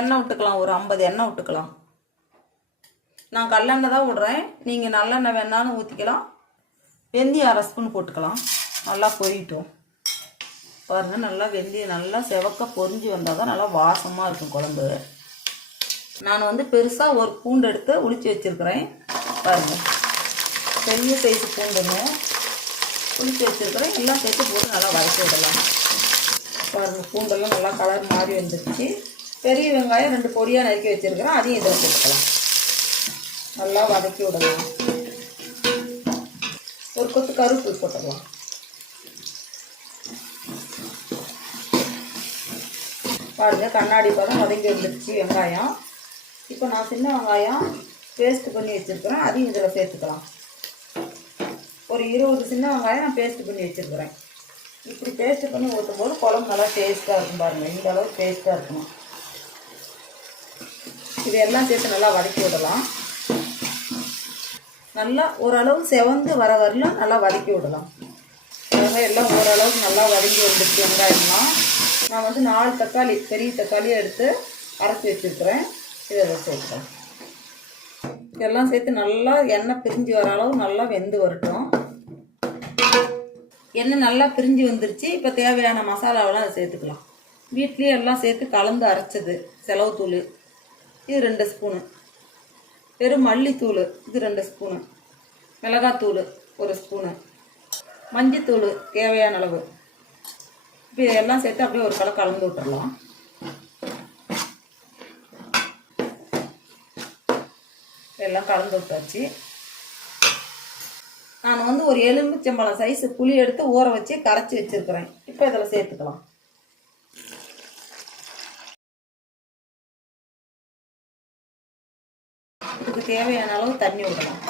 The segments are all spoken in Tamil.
எண்ணெய் விட்டுக்கலாம் ஒரு ஐம்பது எண்ணெய் விட்டுக்கலாம். நான் கல்லெண்ணெய் தான் விடுறேன். நீங்கள் நல்லெண்ணெய் வேணாலும் ஊற்றிக்கலாம் வெந்தயம் அரை ஸ்பூன் போட்டுக்கலாம். நல்லா பொரியட்டும் பாருங்கள் நல்லா வெந்தயம் நல்லா செவக்க பொரிஞ்சு வந்தால் தான் நல்லா வாசமாக இருக்கும் குழம்பு. நான் வந்து பெருசாக ஒரு பூண்டு எடுத்து உளிச்சு வச்சுருக்கிறேன். பாருங்கள் பெரிய சைஸ் பூண்டுன்னு உளிச்சு வச்சுருக்கிறேன். எல்லாம் சேர்த்து போட்டு நல்லா வதக்கி விடலாம். பாருங்கள் பூண்டெல்லாம் நல்லா கலர் மாறி வந்துருச்சு. பெரிய வெங்காயம் ரெண்டு பொடியாக நறுக்கி வச்சுருக்கிறேன். அதையும் இதில் போட்டுக்கலாம் நல்லா வதக்கி விடலாம். ஒரு கொத்து கருப்பு போட்டுக்கலாம். பாருங்க கண்ணாடி பதம் வதங்கி வந்துருச்சு வெங்காயம். இப்போ நான் சின்ன வெங்காயம் பேஸ்ட் பண்ணி வச்சுருக்கிறேன். அதையும் இதில் சேர்த்துக்கலாம். ஒரு இருபது சின்ன வெங்காயம் நான் பேஸ்ட் பண்ணி வச்சுருக்கிறேன். இப்படி பேஸ்ட் பண்ணி ஊற்றும் போது குழம்பு நல்லா டேஸ்ட்டாக இருக்கும் பாருங்கள் இந்த அளவுக்கு டேஸ்ட்டாக இருக்கணும். இதையெல்லாம் சேர்த்து நல்லா வதக்கி விடலாம். நல்லா ஓரளவு செவந்து வர வரலாம் நல்லா வதக்கி விடலாம். வெங்காயம் எல்லாம் ஓரளவுக்கு நல்லா வதங்கி வந்துடுச்சு வெங்காயம்லாம். நான் வந்து நாலு தக்காளி பெரிய தக்காளியை எடுத்து அரைச்சி வச்சுருக்கிறேன். இதை சேர்த்துக்கிறேன் இதெல்லாம் சேர்த்து நல்லா எண்ணெய் பிரிஞ்சு வர அளவு நல்லா வெந்து வரட்டும். எண்ணெய் நல்லா பிரிஞ்சு வந்துருச்சு. இப்போ தேவையான மசாலாவெல்லாம் அதை சேர்த்துக்கலாம். வீட்லேயே எல்லாம் சேர்த்து கலந்து அரைச்சது செலவுத்தூள். இது ரெண்டு ஸ்பூனு. வெறும் மல்லித்தூள் இது ரெண்டு ஸ்பூனு. மிளகாத்தூள் ஒரு ஸ்பூனு. மஞ்சத்தூள் தேவையான அளவு. இப்போ இதெல்லாம் சேர்த்து அப்படியே ஒரு கலர் கலந்து விட்டுடலாம் எல்லாம் கலந்து விட்டாச்சு. நான் வந்து ஒரு எலுமிச்சம்பழம் சைஸ் புளி எடுத்து ஊற வச்சு கரைச்சி வச்சிருக்கிறேன். இப்போ இதில் சேர்த்துக்கலாம். அதுக்கு தேவையான அளவு தண்ணி விடணும்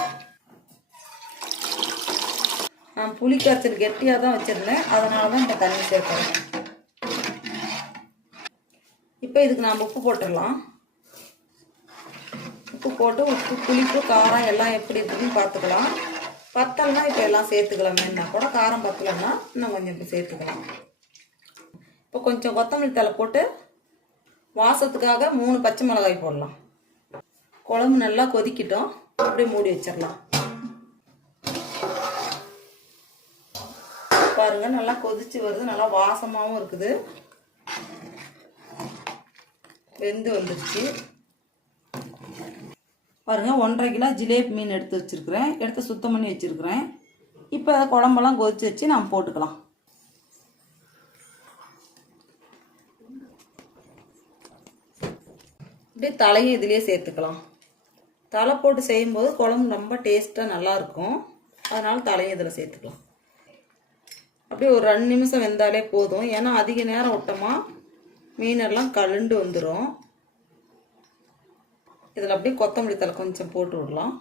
நான் புளி கரைச்சல் கெட்டியாக தான் வச்சுருந்தேன். அதனால தான் இந்த தண்ணி சேர்க்குறேன். இப்போ இதுக்கு நாம் உப்பு போட்டுடலாம். உப்பு போட்டு உப்பு புளிப்பு காரம் எல்லாம் எப்படி இருக்குதுன்னு பார்த்துக்கலாம். பத்தலைன்னா இப்போ எல்லாம் சேர்த்துக்கலாமேன்னா கூட காரம் பத்தலைன்னா இன்னும் கொஞ்சம் இப்போ சேர்த்துக்கலாம். இப்போ கொஞ்சம் கொத்தமல்லி தழை போட்டு வாசத்துக்காக மூணு பச்சை மிளகாய் போடலாம். குழம்பு நல்லா கொதிக்கிட்டோம். அப்படியே மூடி வச்சிடலாம் பாருங்க நல்லா கொதிச்சு வருது. நல்லா வாசமாகவும் இருக்குது. வெந்து வந்துருச்சு. பாருங்க ஒன்றரை கிலோ ஜிலேபி மீன் எடுத்து வச்சிருக்கிறேன். எடுத்து சுத்தம் பண்ணி வச்சிருக்கிறேன். இப்போ அதை குழம்பெல்லாம் கொதிச்சு வச்சு நம்ம போட்டுக்கலாம். அப்படியே தலையை இதிலே சேர்த்துக்கலாம். தலை போட்டு செய்யும்போது குழம்பு ரொம்ப டேஸ்ட்டாக நல்லாயிருக்கும். அதனால் தலையை இதில் சேர்த்துக்கலாம். அப்படியே ஒரு ரெண்டு நிமிஷம் வெந்தாலே போதும். ஏன்னா அதிக நேரம் விட்டோமா மீனெல்லாம் கழுண்டு வந்துடும் இதில் அப்படியே கொத்தமல்லி தலை கொஞ்சம் போட்டு விடலாம்.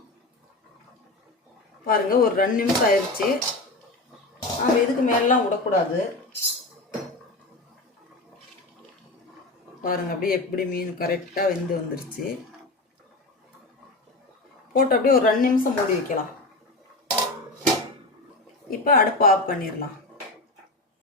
பாருங்கள் ஒரு ரெண்டு நிமிஷம் ஆயிடுச்சு நம்ம இதுக்கு மேலாம் விடக்கூடாது. பாருங்கள் அப்படியே எப்படி மீன் கரெக்டாக வெந்து வந்துருச்சு. போட்டு அப்படியே ஒரு ரெண்டு நிமிஷம் மூடி வைக்கலாம். இப்போ அடுப்பு ஆஃப் பண்ணிடலாம்.